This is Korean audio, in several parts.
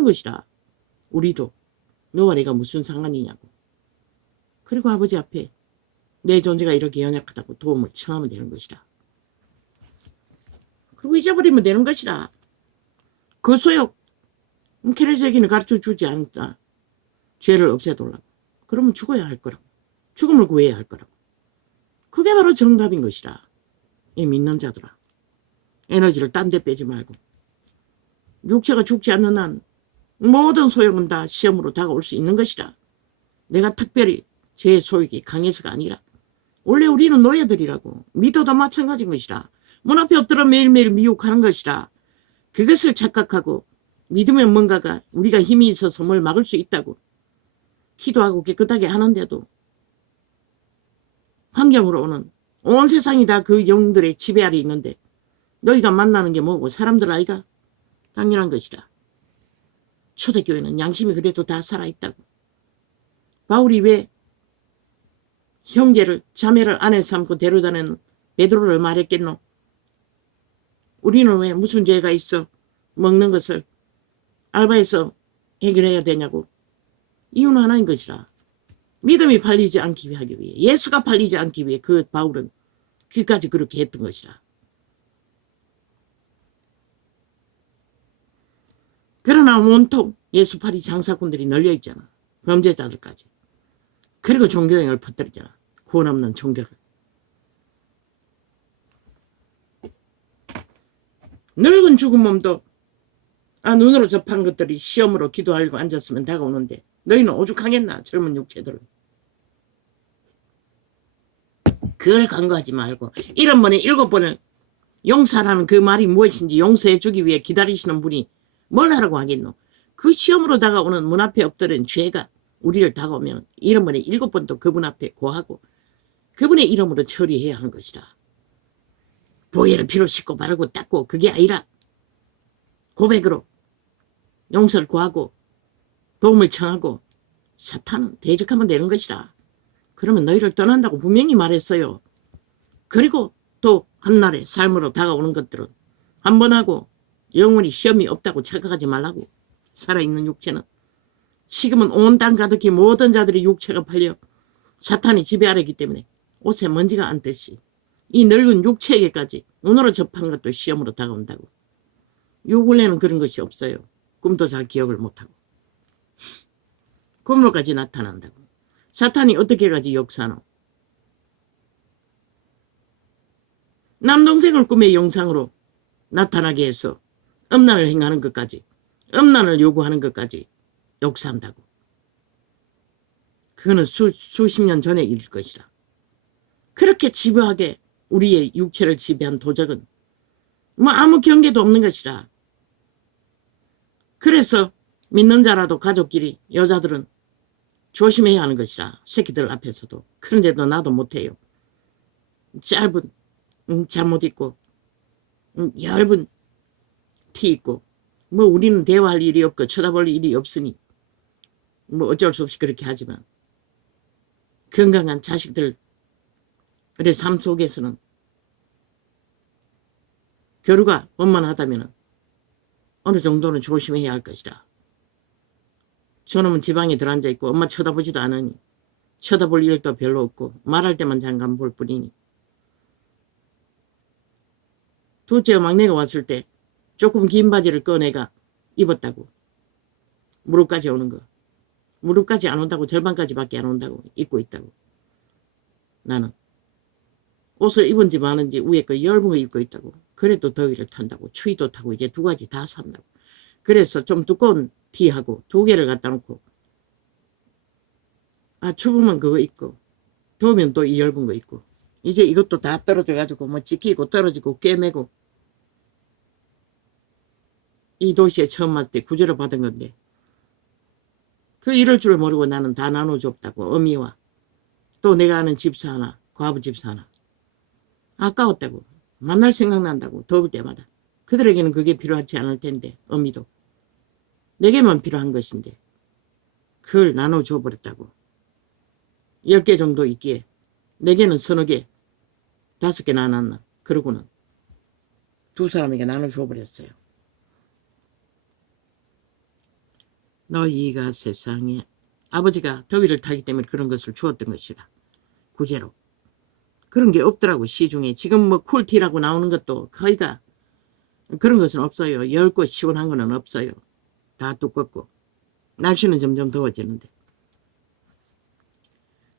당연한 것이라. 우리도 너와 내가 무슨 상관이냐고. 그리고 아버지 앞에 내 존재가 이렇게 연약하다고 도움을 청하면 되는 것이라. 그리고 잊어버리면 되는 것이라. 그 소욕 케레제기는 가르쳐주지 않다. 죄를 없애달라고. 그러면 죽어야 할 거라고. 죽음을 구해야 할 거라고. 그게 바로 정답인 것이라. 이 믿는 자들아. 에너지를 딴 데 빼지 말고. 육체가 죽지 않는 한 모든 소용은 다 시험으로 다가올 수 있는 것이라. 내가 특별히 제 소욕이 강해서가 아니라 원래 우리는 노예들이라고. 믿어도 마찬가지인 것이라. 문 앞에 엎드려 매일매일 미혹하는 것이라. 그것을 착각하고 믿으면 뭔가가 우리가 힘이 있어서 뭘 막을 수 있다고. 기도하고 깨끗하게 하는데도 환경으로 오는 온 세상이 다 그 영들의 지배 아래 있는데 너희가 만나는 게 뭐고 사람들 아이가? 당연한 것이라. 초대교회는 양심이 그래도 다 살아있다고. 바울이 왜 형제를 자매를 아내 삼고 데려다는 베드로를 말했겠노? 우리는 왜 무슨 죄가 있어 먹는 것을 알바해서 해결해야 되냐고. 이유는 하나인 것이라. 믿음이 팔리지 않기 하기 위해, 예수가 팔리지 않기 위해 그 바울은 그까지 그렇게 했던 것이라. 그러나 온통 예수파리 장사꾼들이 널려있잖아. 범죄자들까지. 그리고 종교행을 퍼뜨리잖아. 구원 없는 종교를. 늙은 죽은 몸도 눈으로 접한 것들이 시험으로 기도하려고 앉았으면 다가오는데 너희는 오죽하겠나 젊은 육체들은. 그걸 간과하지 말고 7번에 7번을 용서라는 그 말이 무엇인지 용서해주기 위해 기다리시는 분이 뭘 하라고 하겠노. 그 시험으로 다가오는 문 앞에 엎드린 죄가 우리를 다가오면 7번에 7번도 그분 앞에 고하고 그분의 이름으로 처리해야 하는 것이라. 보혈의 피로 씻고 바르고 닦고 그게 아니라 고백으로 용서를 구하고 도움을 청하고 사탄은 대적하면 되는 것이라. 그러면 너희를 떠난다고 분명히 말했어요. 그리고 또 한날의 삶으로 다가오는 것들은 한 번 하고 영원히 시험이 없다고 착각하지 말라고. 살아있는 육체는 지금은 온 땅 가득히 모든 자들이 육체가 팔려 사탄이 지배 아래이기 때문에 옷에 먼지가 앉듯이 이 늙은 육체에게까지 눈으로 접한 것도 시험으로 다가온다고. 요 근래는 그런 것이 없어요. 꿈도 잘 기억을 못하고 꿈으로까지 나타난다고. 사탄이 어떻게까지 역사하노? 남동생을 꿈의 영상으로 나타나게 해서 음란을 행하는 것까지, 음란을 요구하는 것까지 역사한다고. 그거는 수십 년 전의 일일 것이라. 그렇게 집요하게 우리의 육체를 지배한 도적은 뭐 아무 경계도 없는 것이라. 그래서 믿는 자라도 가족끼리 여자들은 조심해야 하는 것이라. 새끼들 앞에서도. 그런데도 나도 못해요. 짧은 잠옷 입고 얇은 티 입고 뭐 우리는 대화할 일이 없고 쳐다볼 일이 없으니 뭐 어쩔 수 없이 그렇게 하지만 건강한 자식들의 삶 속에서는 교류가 원만하다면 어느 정도는 조심해야 할 것이라. 저놈은 지방에 들어앉아 있고 엄마 쳐다보지도 않으니 쳐다볼 일도 별로 없고 말할 때만 잠깐 볼 뿐이니. 둘째 막내가 왔을 때 조금 긴 바지를 꺼내가 입었다고. 무릎까지 오는 거. 무릎까지 안 온다고, 절반까지밖에 안 온다고 입고 있다고. 나는 옷을 입은지 마는지 위에 거 얇은 거 입고 있다고. 그래도 더위를 탄다고. 추위도 타고 이제 두 가지 다 산다고. 그래서 좀 두꺼운 티하고 2개를 갖다 놓고 추우면 그거 입고 더우면 또 이 얇은 거 입고 이제 이것도 다 떨어져 가지고 뭐 지키고 떨어지고 꿰매고 이 도시에 처음 왔을 때 구제를 받은 건데 그 이럴 줄 모르고 나는 다 나눠줬다고. 어미와 또 내가 아는 집사 하나, 과부 집사 하나. 아까웠다고. 만날 생각난다고. 더울 때마다. 그들에게는 그게 필요하지 않을 텐데 어미도. 내게만 필요한 것인데 그걸 나눠줘버렸다고. 10개 정도 있기에 내게는 서너 개, 5개 나눴나. 그러고는 두 사람에게 나눠줘버렸어요. 너희가 세상에 아버지가 더위를 타기 때문에 그런 것을 주었던 것이라. 구제로. 그런 게 없더라고 시중에. 지금 뭐 쿨티라고 나오는 것도 거의가 그런 것은 없어요. 얇고 시원한 거는 없어요. 다 두껍고. 날씨는 점점 더워지는데.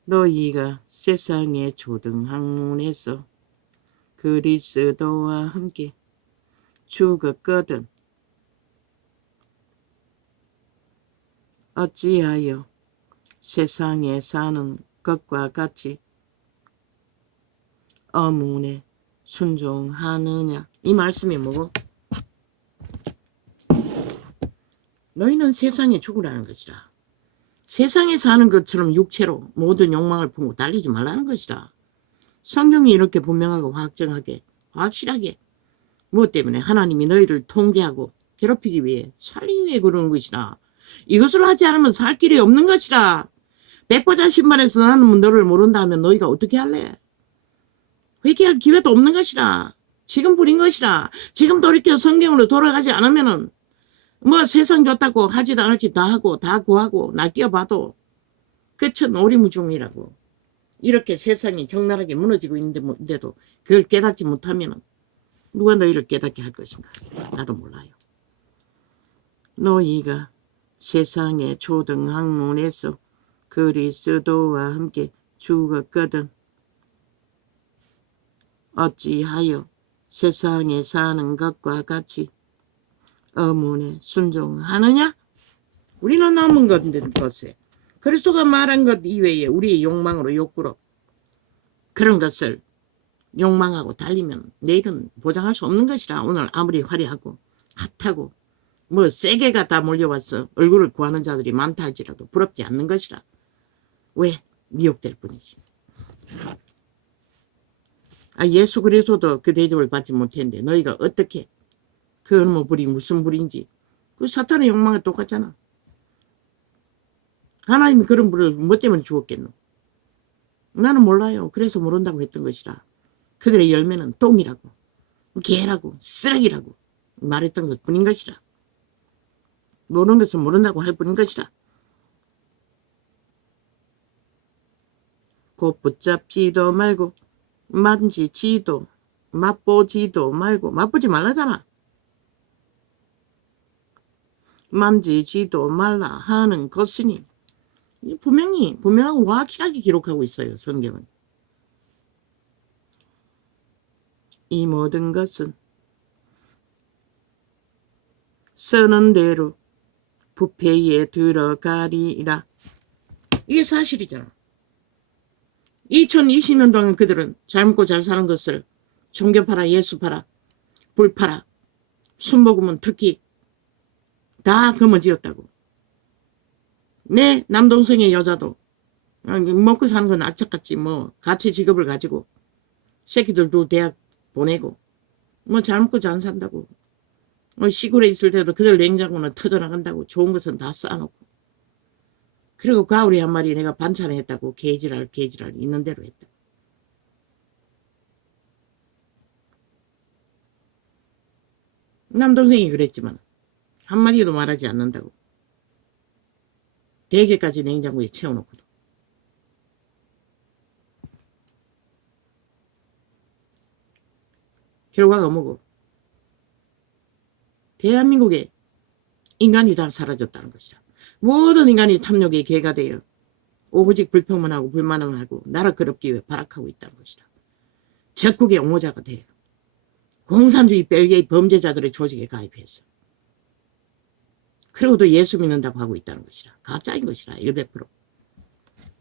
너희가 세상의 초등학문에서 그리스도와 함께 죽었거든. 어찌하여 세상에 사는 것과 같이 어문에 순종하느냐. 이 말씀이 뭐고? 너희는 세상에 죽으라는 것이라. 세상에 사는 것처럼 육체로 모든 욕망을 품고 달리지 말라는 것이라. 성경이 이렇게 분명하고 확정하게 확실하게 무엇 때문에 하나님이 너희를 통제하고 괴롭히기 위해 살리기 위해 그러는 것이라. 이것을 하지 않으면 살 길이 없는 것이라. 백보자 신발에서 나는 너를 모른다 하면 너희가 어떻게 할래? 회개할 기회도 없는 것이라. 지금 부린 것이라. 지금 돌이켜 성경으로 돌아가지 않으면은 뭐 세상 좋다고 하지도 않을 짓 다 하고 다 구하고 날뛰어봐도 끝은 오리무중이라고. 이렇게 세상이 적나라하게 무너지고 있는데도 그걸 깨닫지 못하면 누가 너희를 깨닫게 할 것인가? 나도 몰라요. 너희가 세상의 초등학문에서 그리스도와 함께 죽었거든. 어찌하여 세상에 사는 것과 같이 어문에 순종하느냐? 우리는 남은 것에 그리스도가 말한 것 이외에 우리의 욕망으로 욕구로 그런 것을 욕망하고 달리면 내일은 보장할 수 없는 것이라. 오늘 아무리 화려하고 핫하고 뭐 세게가 다 몰려와서 얼굴을 구하는 자들이 많다 할지라도 부럽지 않는 것이라. 왜? 미혹될 뿐이지. 예수 그리스도도 그 대접을 받지 못했는데 너희가 어떻게 그 뭐 불이 무슨 불인지. 그 사탄의 욕망과 똑같잖아. 하나님이 그런 불을 뭐 때문에 주었겠노? 나는 몰라요. 그래서 모른다고 했던 것이라. 그들의 열매는 똥이라고 개라고 쓰레기라고 말했던 것 뿐인 것이라. 모르는 것은 모른다고 할 뿐인 것이라. 곧 붙잡지도 말고 만지지도 맛보지도 말고. 맛보지 말라잖아. 만지지도 말라 하는 것이니. 분명하고 확실하게 기록하고 있어요. 성경은. 이 모든 것은 쓰는 대로 부패에 들어가리라. 이게 사실이잖아. 2020년 동안 그들은 잘 먹고 잘 사는 것을 종교 팔아 예수 팔아 불 팔아 순복음은 특히 다 거머쥐었다고. 내 남동생의 여자도 먹고 사는 건 악착같이 뭐 같이 직업을 가지고 새끼들도 대학 보내고 뭐 잘 먹고 잘 산다고. 뭐 시골에 있을 때도 그들 냉장고는 터져나간다고. 좋은 것은 다 쌓아놓고. 그리고 가오리 한 마리 내가 반찬을 했다고 개지랄 있는 대로 했다. 남동생이 그랬지만 한마디도 말하지 않는다고. 대게까지 냉장고에 채워놓고도. 결과가 뭐고? 대한민국에 인간이 다 사라졌다는 것이라. 모든 인간이 탐욕의 개가 되어 오직 불평만하고 불만을 하고 나라 더럽기 위해 발악하고 있다는 것이라. 적국의 옹호자가 되어 공산주의 벨기에 범죄자들의 조직에 가입해서 그러고도 예수 믿는다고 하고 있다는 것이라. 가짜인 것이라. 100%.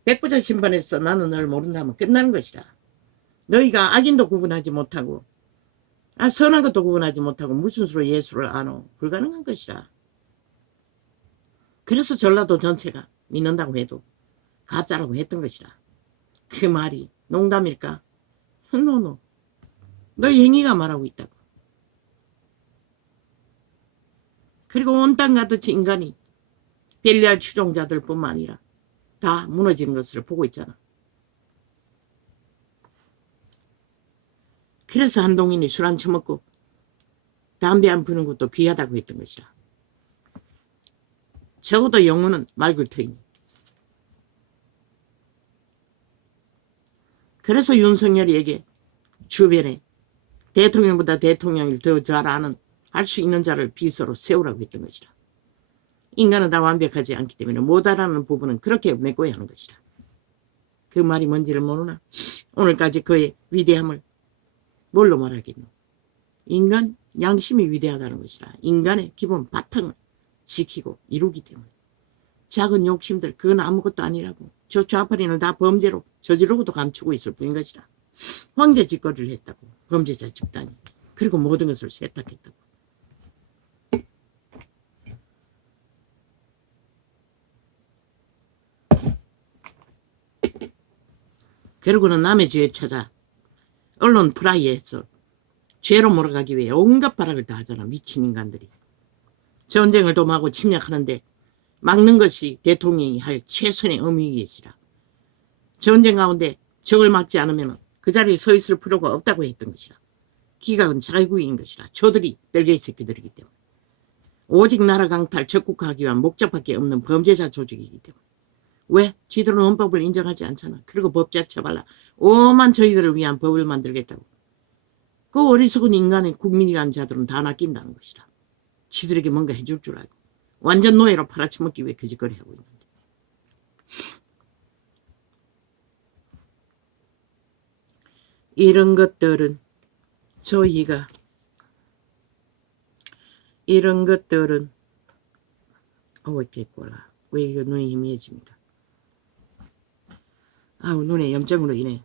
백부자 심판에서 나는 널 모른다면 끝나는 것이라. 너희가 악인도 구분하지 못하고 선한 것도 구분하지 못하고 무슨 수로 예수를 아노? 불가능한 것이라. 그래서 전라도 전체가 믿는다고 해도 가짜라고 했던 것이라. 그 말이 농담일까? 노노. 너희 행위가 말하고 있다고. 그리고 온 땅 가득히 인간이 벨리알 추종자들 뿐만 아니라 다 무너지는 것을 보고 있잖아. 그래서 한동인이 술 안 처먹고 담배 안 피는 것도 귀하다고 했던 것이라. 적어도 영혼은 맑을 터이니. 그래서 윤석열이에게 주변에 대통령보다 대통령을 더 잘 아는 할 수 있는 자를 비서로 세우라고 했던 것이라. 인간은 다 완벽하지 않기 때문에 못 알아는 부분은 그렇게 메꿔야 하는 것이라. 그 말이 뭔지를 모르나? 오늘까지 그의 위대함을 뭘로 말하겠노? 인간 양심이 위대하다는 것이라. 인간의 기본 바탕을 지키고 이루기 때문에. 작은 욕심들 그건 아무것도 아니라고. 저 좌파리는 다 범죄로 저지르고도 감추고 있을 뿐인 것이라. 황제 짓거리를 했다고. 범죄자 집단이. 그리고 모든 것을 세탁했다고. 그러고는 남의 죄에 찾아 언론 프라이에서 죄로 몰아가기 위해 온갖 발악을 다 하잖아. 미친 인간들이. 전쟁을 도모하고 침략하는데 막는 것이 대통령이 할 최선의 의무이지라. 전쟁 가운데 적을 막지 않으면 그 자리에 서 있을 필요가 없다고 했던 것이라. 기각은 자유구인 것이라. 저들이 별개의 새끼들이기 때문에. 오직 나라 강탈, 적국화하기 위한 목적밖에 없는 범죄자 조직이기 때문에. 왜? 지들은 헌법을 인정하지 않잖아. 그리고 법자 처발라 오만 저희들을 위한 법을 만들겠다고. 그 어리석은 인간의 국민이라는 자들은 다 낚인다는 것이라. 지들에게 뭔가 해줄 줄 알고. 완전 노예로 팔아쳐먹기 위해 거짓거리 하고 있는데. 이런 것들은 저희가 개꼬라. 왜 이거 눈이 희미해집니다. 아우 눈에 염증으로 인해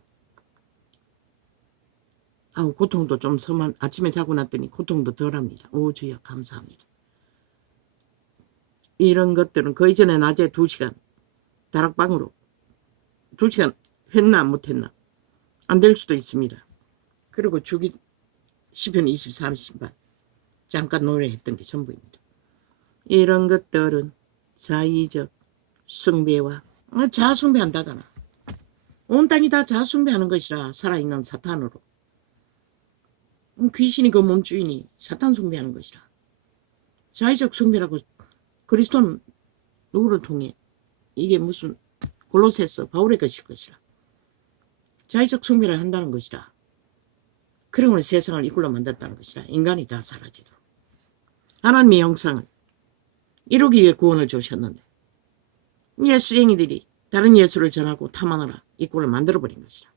아우 고통도 좀 서만 아침에 자고 났더니 고통도 덜합니다. 오 주여 감사합니다. 이런 것들은 그 이전에 낮에 2시간 다락방으로 2시간 했나 못했나 안 될 수도 있습니다. 그리고 주기 시편 23시간 잠깐 노래했던 게 전부입니다. 이런 것들은 자의적 숭배와 자아숭배한다잖아. 온 땅이 다 자아숭배하는 것이라. 살아있는 사탄으로. 귀신이 그 몸주인이 사탄 숭배하는 것이라. 자의적 숭배라고. 그리스도는 누구를 통해? 이게 무슨 골로새서 바울의 것일 것이라. 자의적 숭배를 한다는 것이라. 그러고는 세상을 이꼴로 만들었다는 것이라. 인간이 다 사라지도록. 하나님의 형상을 이루기 위해 구원을 주셨는데 예수쟁이들이 다른 예수를 전하고 탐하느라 이 꼴을 만들어버린 것이라.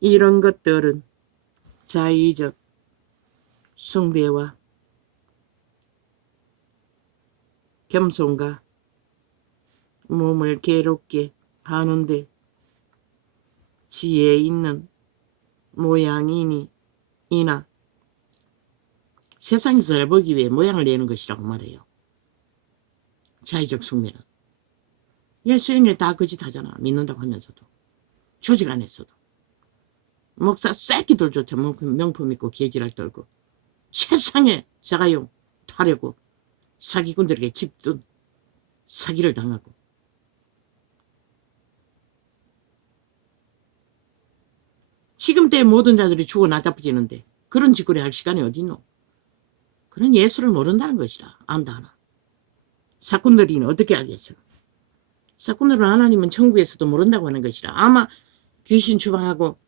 이런 것들은 자의적 숭배와 겸손과 몸을 괴롭게 하는데 지혜 있는 모양이니 이나 세상에서 잘 보기 위해 모양을 내는 것이라고 말해요. 자의적 숭배는. 예수님이 다 거짓하잖아. 믿는다고 하면서도. 조직 안에서도. 목사 새끼들조차 명품 있고 개지랄 떨고 세상에 자가용 타려고 사기꾼들에게 집준 사기를 당하고 지금 때의 모든 자들이 죽어 나잡아지는데 그런 짓거리 할 시간이 어디 있노? 그런 예수를 모른다는 것이라. 안다 하나. 사꾼들이 어떻게 알겠어? 사꾼들은 하나님은 천국에서도 모른다고 하는 것이라. 아마 귀신 추방하고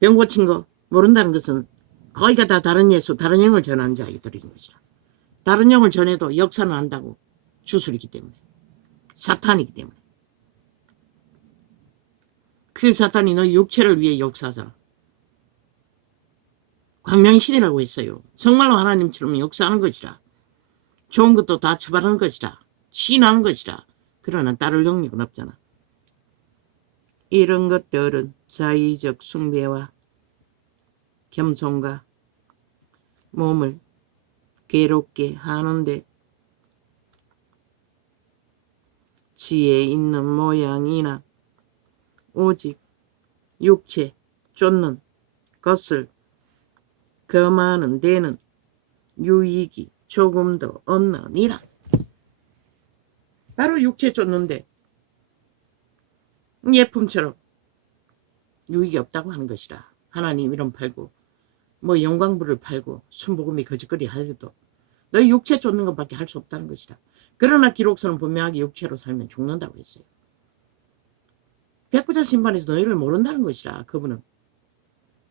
병 고친 거 모른다는 것은 거의가 다 다른 예수, 다른 영을 전하는 자들인 것이라. 다른 영을 전해도 역사는 안다고. 주술이기 때문에. 사탄이기 때문에. 그 사탄이 너 육체를 위해 역사하잖아. 광명신이라고 했어요. 정말로 하나님처럼 역사하는 것이라. 좋은 것도 다 처벌하는 것이라. 신하는 것이라. 그러나 따를 영역은 없잖아. 이런 것들은 자의적 숭배와 겸손과 몸을 괴롭게 하는데 지혜 있는 모양이나 오직 육체 쫓는 것을 금하는 데는 유익이 조금 더 없느니라. 바로 육체 쫓는데 예품처럼 유익이 없다고 하는 것이라. 하나님 이름 팔고 뭐 영광부를 팔고 순복음이 거짓거리 하려도 너희 육체 쫓는 것밖에 할 수 없다는 것이라. 그러나 기록서는 분명하게 육체로 살면 죽는다고 했어요. 백부자 심판에서 너희를 모른다는 것이라. 그분은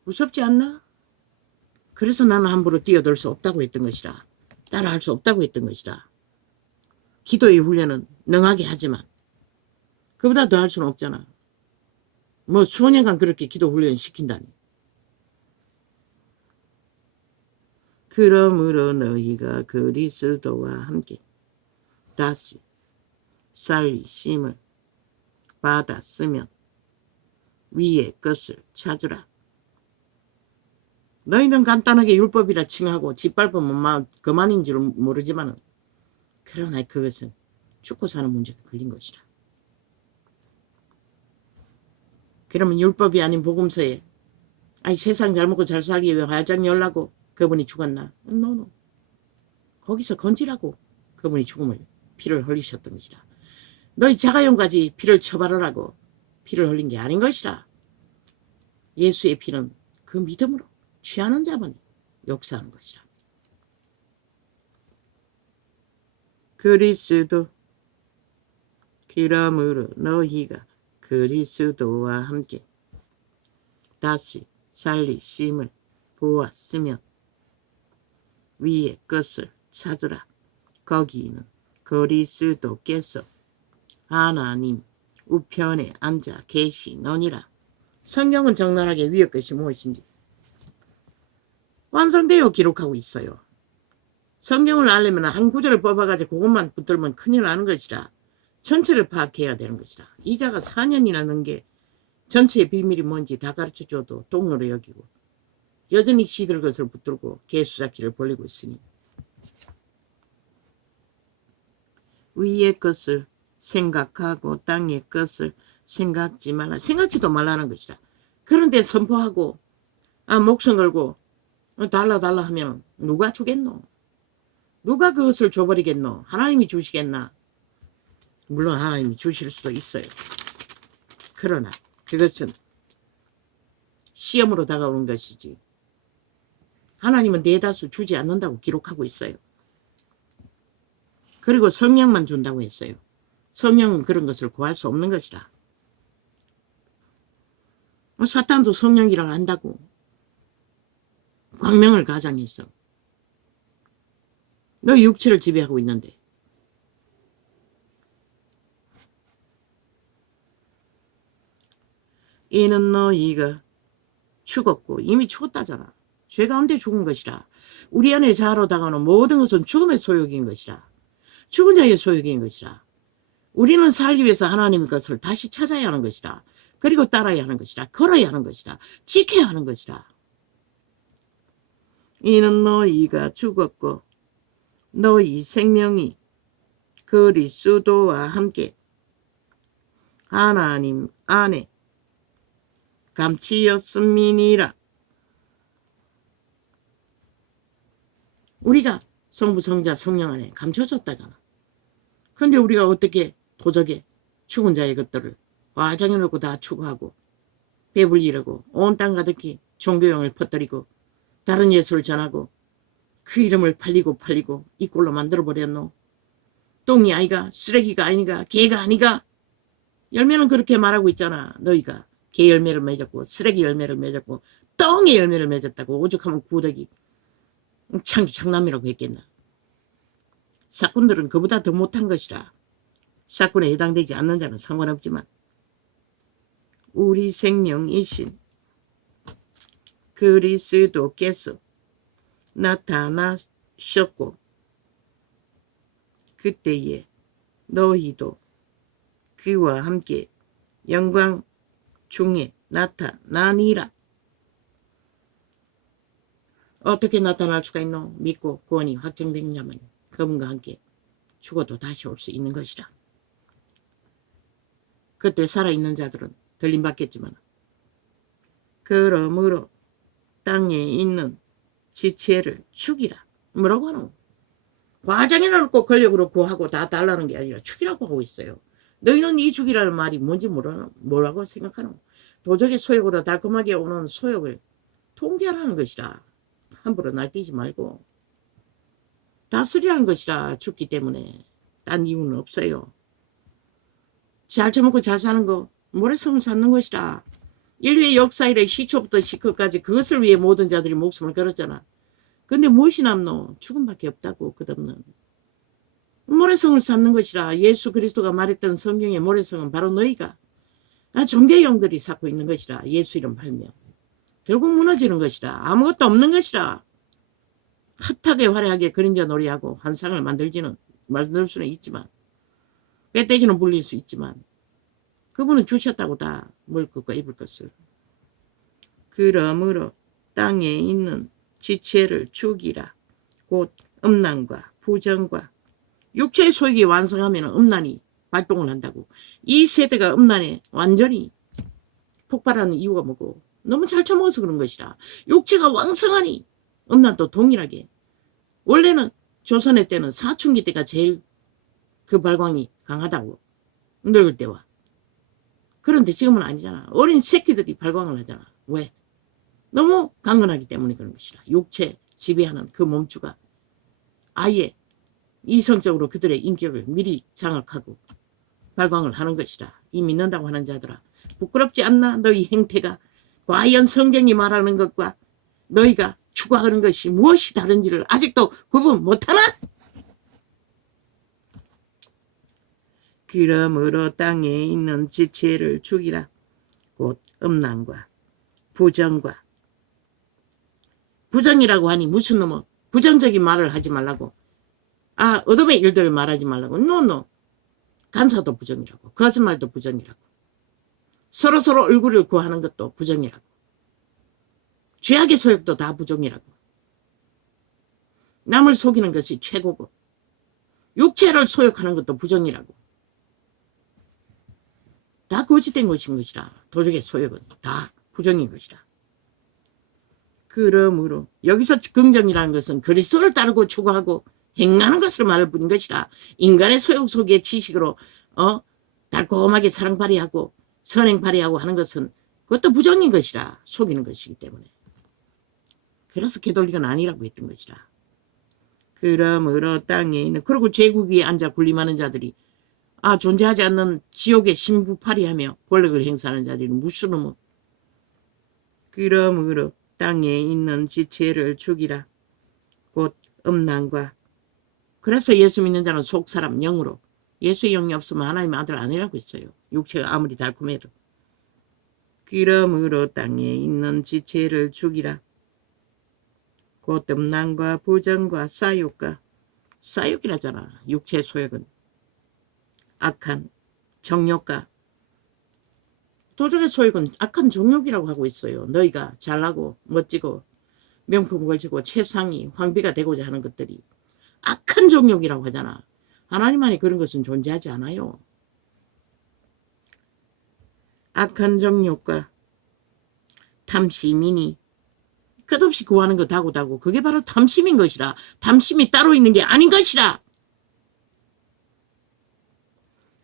무섭지 않나? 그래서 나는 함부로 뛰어들 수 없다고 했던 것이라. 따라할 수 없다고 했던 것이라. 기도의 훈련은 능하게 하지만 그보다 더 할 수는 없잖아. 뭐 수년간 그렇게 기도 훈련 시킨다니. 그러므로 너희가 그리스도와 함께 다시 살리심을 받았으면 위의 것을 찾으라. 너희는 간단하게 율법이라 칭하고 짓밟으면 그만인 줄 모르지만 그러나 그것은 죽고 사는 문제가 걸린 것이라. 그러면 율법이 아닌 복음서에 아이 세상 잘 먹고 잘 살기 위해 화장 열라고 그분이 죽었나? 노노. 거기서 건지라고 그분이 죽음을 피를 흘리셨던 것이라. 너희 자가용까지 피를 처발하라고 피를 흘린 게 아닌 것이라. 예수의 피는 그 믿음으로 취하는 자만이 역사하는 것이라. 그리스도 그러므로 너희가 그리스도와 함께 다시 살리심을 보았으면 위의 것을 찾으라. 거기는 그리스도께서 하나님 우편에 앉아 계시느니라. 성경은 적나라하게 위의 것이 무엇인지 완성되어 기록하고 있어요. 성경을 알려면 한 구절을 뽑아가지고 그것만 붙들면 큰일 나는 것이라. 전체를 파악해야 되는 것이라. 이자가 4년이나 넘은 게 전체의 비밀이 뭔지 다 가르쳐줘도 똥으로 여기고 여전히 시들 것을 붙들고 개수작기를 벌리고 있으니 위의 것을 생각하고 땅의 것을 생각지 말라. 생각지도 말라는 것이라. 그런데 선포하고 목숨 걸고 달라 하면 누가 주겠노? 누가 그것을 줘버리겠노? 하나님이 주시겠나? 물론 하나님이 주실 수도 있어요. 그러나 그것은 시험으로 다가오는 것이지 하나님은 대다수 주지 않는다고 기록하고 있어요. 그리고 성령만 준다고 했어요. 성령은 그런 것을 구할 수 없는 것이라. 사탄도 성령이라고 한다고 광명을 가장했어. 너 육체를 지배하고 있는데. 이는 너희가 죽었고 이미 죽었다잖아. 죄 가운데 죽은 것이라. 우리 안에 자아로 다가오는 모든 것은 죽음의 소욕인 것이라. 죽은 자의 소욕인 것이라. 우리는 살기 위해서 하나님의 것을 다시 찾아야 하는 것이라. 그리고 따라야 하는 것이라. 걸어야 하는 것이라. 지켜야 하는 것이라. 이는 너희가 죽었고 너희 생명이 그리스도와 함께 하나님 안에 감치였음이니라. 우리가 성부 성자 성령 안에 감춰졌다잖아. 근데 우리가 어떻게 도적에 죽은 자의 것들을 화장해놓고 다 추구하고 배불리려고 온 땅 가득히 종교형을 퍼뜨리고 다른 예수를 전하고 그 이름을 팔리고 이 꼴로 만들어버렸노. 똥이 아이가? 쓰레기가 아니가? 개가 아니가? 열매는 그렇게 말하고 있잖아. 너희가 개 열매를 맺었고 쓰레기 열매를 맺었고 똥의 열매를 맺었다고. 오죽하면 구더기 장남이라고 했겠나. 사꾼들은 그보다 더 못한 것이라. 사꾼에 해당되지 않는 자는 상관없지만 우리 생명이신 그리스도께서 나타나셨고 그때에 너희도 그와 함께 영광 중에 나타나니라. 어떻게 나타날 수가 있노? 믿고 구원이 확정되냐면 그분과 함께 죽어도 다시 올 수 있는 것이라. 그때 살아있는 자들은 들림받겠지만 그러므로 땅에 있는 지체를 죽이라. 뭐라고 하노? 과장해놓고 권력으로 구하고 다 달라는 게 아니라 죽이라고 하고 있어요. 너희는 이 죽이라는 말이 뭔지 뭐라고 생각하노? 도적의 소욕으로 달콤하게 오는 소욕을 통제하라는 것이라. 함부로 날뛰지 말고 다스리라는 것이라. 죽기 때문에 딴 이유는 없어요. 잘 처먹고 잘 사는 거 모래성을 쌓는 것이라. 인류의 역사 이래 시초부터 시刻까지 그것을 위해 모든 자들이 목숨을 걸었잖아. 근데 무엇이 남노? 죽음밖에 없다고. 끝없는 모래성을 쌓는 것이라. 예수 그리스도가 말했던 성경의 모래성은 바로 너희가 종교형들이 쌓고 있는 것이라. 예수 이름 팔며 결국 무너지는 것이라. 아무것도 없는 것이라. 핫하게 화려하게 그림자 놀이하고 환상을 만들 수는 있지만, 배때기는 불릴 수 있지만, 그분은 주셨다고 다 먹을 것과 입을 것을. 그러므로 땅에 있는 지체를 죽이라. 곧 음란과 부정과 육체의 소욕이 완성하면 음란이 발동을 한다고. 이 세대가 음란에 완전히 폭발하는 이유가 뭐고? 너무 잘 처먹어서 그런 것이라. 육체가 왕성하니 음란도 동일하게. 원래는 조선의 때는 사춘기 때가 제일 그 발광이 강하다고. 늙을 때와. 그런데 지금은 아니잖아. 어린 새끼들이 발광을 하잖아. 왜? 너무 강건하기 때문에 그런 것이라. 육체 지배하는 그 몸주가 아예 이성적으로 그들의 인격을 미리 장악하고 발광을 하는 것이라. 이 믿는다고 하는 자들아, 부끄럽지 않나? 너희 행태가 과연 성경이 말하는 것과 너희가 추구하는 것이 무엇이 다른지를 아직도 구분 못하나? 그러므로 땅에 있는 지체를 죽이라. 곧 음란과 부정과. 부정이라고 하니 무슨 놈은 부정적인 말을 하지 말라고. 어둠의 일들을 말하지 말라고. 노노. 간사도 부정이라고. 거짓말도 부정이라고. 서로 얼굴을 구하는 것도 부정이라고. 죄악의 소욕도 다 부정이라고. 남을 속이는 것이 최고고, 육체를 소욕하는 것도 부정이라고. 다 거짓된 것인 것이라. 도적의 소욕은 다 부정인 것이라. 그러므로 여기서 긍정이라는 것은 그리스도를 따르고 추구하고 행하는 것을 말할 뿐인 것이라. 인간의 소욕 속의 지식으로 달콤하게 사랑 발휘하고 선행 발휘하고 하는 것은 그것도 부정인 것이라. 속이는 것이기 때문에. 그래서 개돌리가 아니라고 했던 것이라. 그러므로 땅에 있는, 그리고 제국 위에 앉아 군림하는 자들이 존재하지 않는 지옥의 신부파리하며 권력을 행사하는 자들이 무슨 놈은. 그러므로 땅에 있는 지체를 죽이라. 곧 음란과. 그래서 예수 믿는 자는 속사람 영으로. 예수의 영이 없으면 하나님의 아들 아니라고 했어요. 육체가 아무리 달콤해도. 그러므로 땅에 있는 지체를 죽이라. 곧 음란과 부정과 사욕과. 사욕이라잖아. 육체의 소욕은. 악한 정욕과. 도적의 소욕은 악한 정욕이라고 하고 있어요. 너희가 잘나고 멋지고 명품을 걸치고 최상위 황비가 되고자 하는 것들이 악한 정욕이라고 하잖아. 하나님만이 그런 것은 존재하지 않아요. 악한 정욕과 탐심이니. 끝없이 구하는 거 다고. 그게 바로 탐심인 것이라. 탐심이 따로 있는 게 아닌 것이라.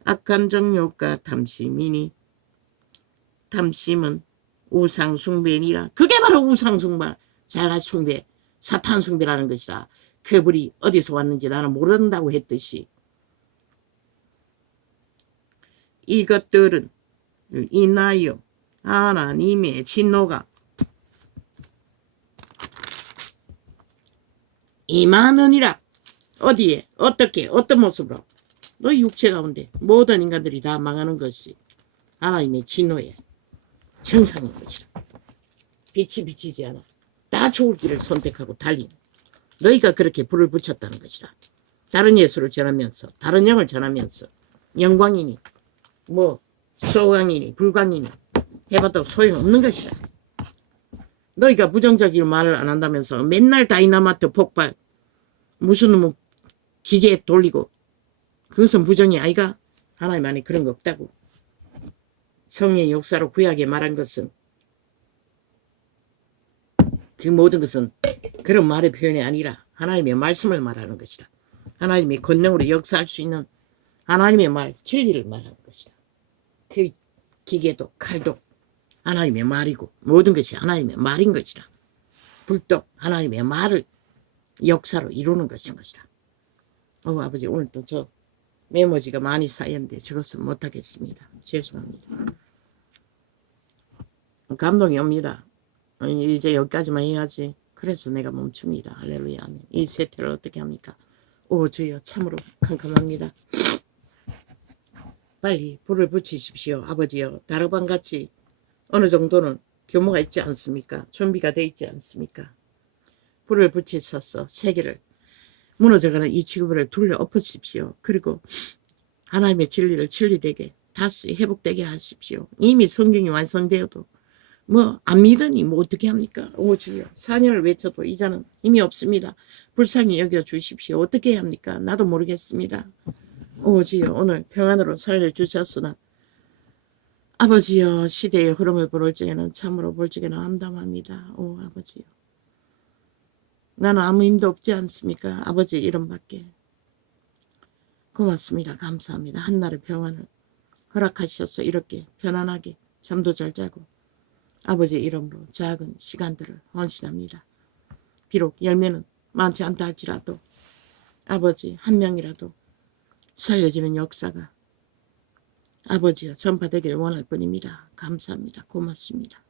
악한 정욕과 탐심이니. 탐심은 우상숭배니라. 그게 바로 우상숭배, 자가숭배, 사탄숭배라는 것이라. 그 불이 어디서 왔는지 나는 모른다고 했듯이 이것들은 인하여 하나님의 진노가 임하느니라. 어디에? 어떻게? 어떤 모습으로? 너 육체 가운데 모든 인간들이 다 망하는 것이 하나님의 진노의 정상인 것이라. 빛이 비치지 않아. 다 죽을 길을 선택하고 달린 너희가 그렇게 불을 붙였다는 것이라. 다른 예수를 전하면서, 다른 영을 전하면서 영광이니 소광이니 불광이니 해봐도 소용없는 것이라. 너희가 부정적인 말을 안 한다면서 맨날 다이나마트 폭발 무슨 기계 돌리고 그것은 부정이 아이가? 하나님 안에 그런 거 없다고. 성령의 역사로 구약에 말한 것은 그 모든 것은 그런 말의 표현이 아니라 하나님의 말씀을 말하는 것이다. 하나님의 권능으로 역사할 수 있는 하나님의 말, 진리를 말하는 것이다. 그 기계도 칼도 하나님의 말이고 모든 것이 하나님의 말인 것이다. 불도 하나님의 말을 역사로 이루는 것인 것이다. 아버지 오늘 또 저 메모지가 많이 쌓였는데 저것은 못하겠습니다. 죄송합니다. 감동이 옵니다. 이제 여기까지만 해야지. 그래서 내가 멈춥니다. 할렐루야. 이 세태를 어떻게 합니까? 오 주여 참으로 캄캄합니다. 빨리 불을 붙이십시오. 아버지여. 다르반같이 어느 정도는 규모가 있지 않습니까? 준비가 돼 있지 않습니까? 불을 붙이셔서 세계를 무너져가는 이 지구를 둘러 엎으십시오. 그리고 하나님의 진리를 진리되게 다시 회복되게 하십시오. 이미 성경이 완성되어도 뭐 안 믿으니 뭐 어떻게 합니까? 오 주여 4년을 외쳐도 이자는 힘이 없습니다. 불쌍히 여겨 주십시오. 어떻게 해야 합니까? 나도 모르겠습니다. 오 주여 오늘 평안으로 살려주셨으나 아버지여 시대의 흐름을 볼 적에는 참으로 볼 적에는 암담합니다. 오 아버지여 나는 아무 힘도 없지 않습니까? 아버지 이름밖에. 고맙습니다. 감사합니다. 한날의 평안을 허락하셔서 이렇게 편안하게 잠도 잘 자고 아버지 이름으로 작은 시간들을 헌신합니다. 비록 열매는 많지 않다 할지라도 아버지 한 명이라도 살려지는 역사가 아버지여 전파되기를 원할 뿐입니다. 감사합니다. 고맙습니다.